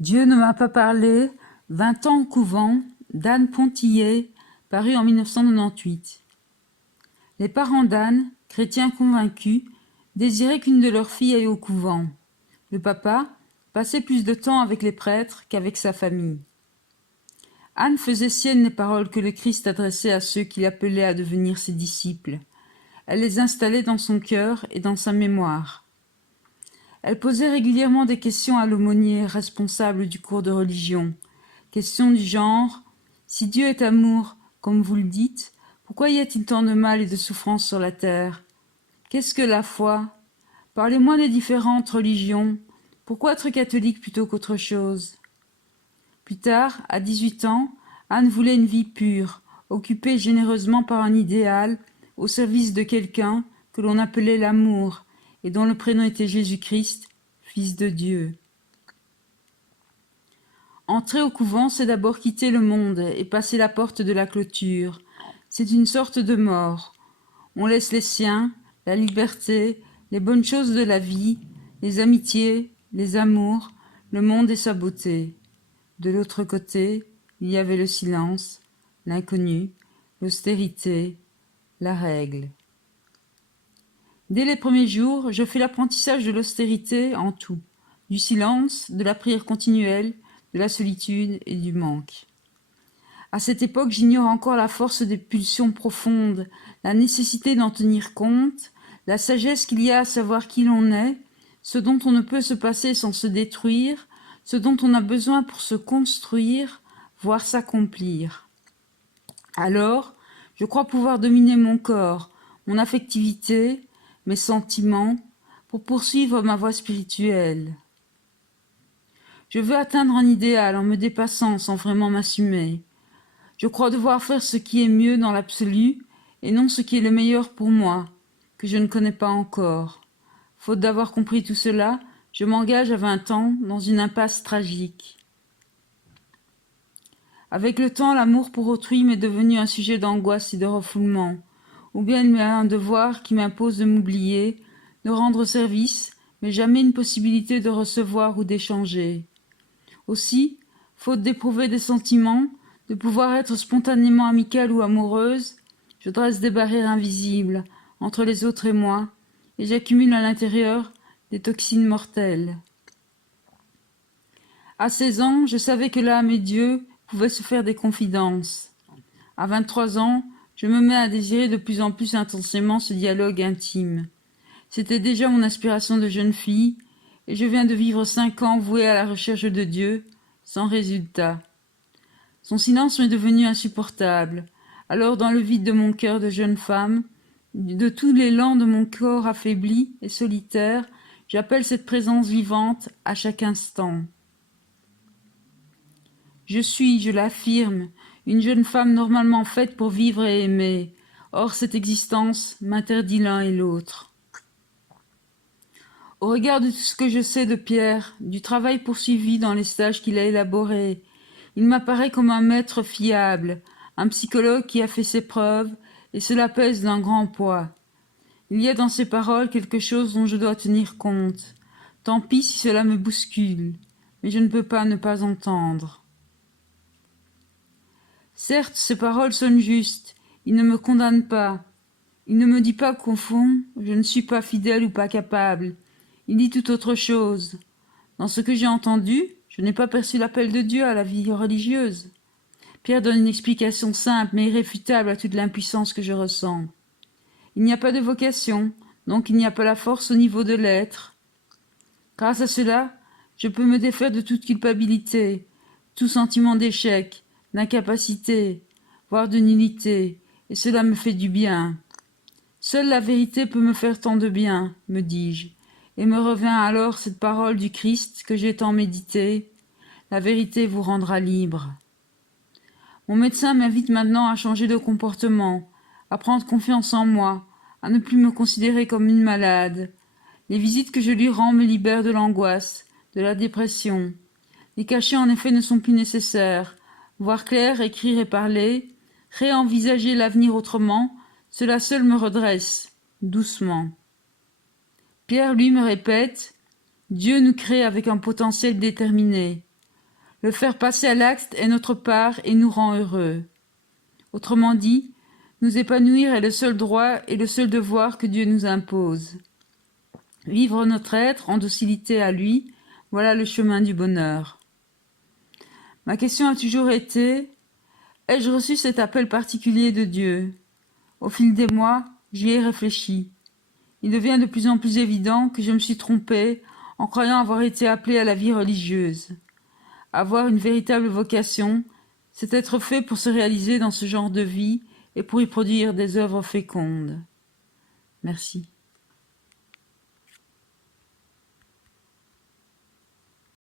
Dieu ne m'a pas parlé, 20 ans au couvent, d'Anne Pontillet, paru en 1998. Les parents d'Anne, chrétiens convaincus, désiraient qu'une de leurs filles aille au couvent. Le papa passait plus de temps avec les prêtres qu'avec sa famille. Anne faisait siennes les paroles que le Christ adressait à ceux qu'il appelait à devenir ses disciples. Elle les installait dans son cœur et dans sa mémoire. Elle posait régulièrement des questions à l'aumônier responsable du cours de religion. Questions du genre « Si Dieu est amour, comme vous le dites, pourquoi y a-t-il tant de mal et de souffrance sur la terre? Qu'est-ce que la foi? Parlez-moi des différentes religions. Pourquoi être catholique plutôt qu'autre chose ?» Plus tard, à 18 ans, Anne voulait une vie pure, occupée généreusement par un idéal, au service de quelqu'un que l'on appelait l'amour, et dont le prénom était Jésus-Christ, Fils de Dieu. Entrer au couvent, c'est d'abord quitter le monde et passer la porte de la clôture. C'est une sorte de mort. On laisse les siens, la liberté, les bonnes choses de la vie, les amitiés, les amours, le monde et sa beauté. De l'autre côté, il y avait le silence, l'inconnu, l'austérité, la règle. Dès les premiers jours, je fais l'apprentissage de l'austérité en tout, du silence, de la prière continuelle, de la solitude et du manque. À cette époque, j'ignore encore la force des pulsions profondes, la nécessité d'en tenir compte, la sagesse qu'il y a à savoir qui l'on est, ce dont on ne peut se passer sans se détruire, ce dont on a besoin pour se construire, voire s'accomplir. Alors, je crois pouvoir dominer mon corps, mon affectivité, mes sentiments, pour poursuivre ma voie spirituelle. Je veux atteindre un idéal en me dépassant sans vraiment m'assumer. Je crois devoir faire ce qui est mieux dans l'absolu et non ce qui est le meilleur pour moi, que je ne connais pas encore. Faute d'avoir compris tout cela, je m'engage à 20 ans dans une impasse tragique. Avec le temps, l'amour pour autrui m'est devenu un sujet d'angoisse et de refoulement, ou bien il m'est un devoir qui m'impose de m'oublier, de rendre service, mais jamais une possibilité de recevoir ou d'échanger. Aussi, faute d'éprouver des sentiments, de pouvoir être spontanément amicale ou amoureuse, je dresse des barrières invisibles entre les autres et moi, et j'accumule à l'intérieur des toxines mortelles. À 16 ans, je savais que l'âme et Dieu pouvaient se faire des confidences. À 23 ans, je me mets à désirer de plus en plus intensément ce dialogue intime. C'était déjà mon aspiration de jeune fille, et je viens de vivre 5 ans vouée à la recherche de Dieu, sans résultat. Son silence m'est devenu insupportable. Alors, dans le vide de mon cœur de jeune femme, de tout l'élan de mon corps affaibli et solitaire, j'appelle cette présence vivante à chaque instant. Je suis, je l'affirme, une jeune femme normalement faite pour vivre et aimer. Or, cette existence m'interdit l'un et l'autre. Au regard de tout ce que je sais de Pierre, du travail poursuivi dans les stages qu'il a élaborés, il m'apparaît comme un maître fiable, un psychologue qui a fait ses preuves, et cela pèse d'un grand poids. Il y a dans ses paroles quelque chose dont je dois tenir compte. Tant pis si cela me bouscule, mais je ne peux pas ne pas entendre. Certes, ces paroles sonnent justes, il ne me condamne pas. Il ne me dit pas qu'au fond, je ne suis pas fidèle ou pas capable. Il dit tout autre chose. Dans ce que j'ai entendu, je n'ai pas perçu l'appel de Dieu à la vie religieuse. Pierre donne une explication simple mais irréfutable à toute l'impuissance que je ressens. Il n'y a pas de vocation, donc il n'y a pas la force au niveau de l'être. Grâce à cela, je peux me défaire de toute culpabilité, tout sentiment d'échec, d'incapacité, voire de nullité, et cela me fait du bien. Seule la vérité peut me faire tant de bien, me dis-je, et me revint alors cette parole du Christ que j'ai tant méditée. La vérité vous rendra libre. Mon médecin m'invite maintenant à changer de comportement, à prendre confiance en moi, à ne plus me considérer comme une malade. Les visites que je lui rends me libèrent de l'angoisse, de la dépression. Les cachets en effet ne sont plus nécessaires. Voir clair, écrire et parler, réenvisager l'avenir autrement, cela seul me redresse, doucement. Pierre, lui, me répète « Dieu nous crée avec un potentiel déterminé. Le faire passer à l'acte est notre part et nous rend heureux. Autrement dit, nous épanouir est le seul droit et le seul devoir que Dieu nous impose. Vivre notre être en docilité à lui, voilà le chemin du bonheur. Ma question a toujours été, ai-je reçu cet appel particulier de Dieu? Au fil des mois, j'y ai réfléchi. Il devient de plus en plus évident que je me suis trompée en croyant avoir été appelée à la vie religieuse. Avoir une véritable vocation, c'est être fait pour se réaliser dans ce genre de vie et pour y produire des œuvres fécondes. Merci.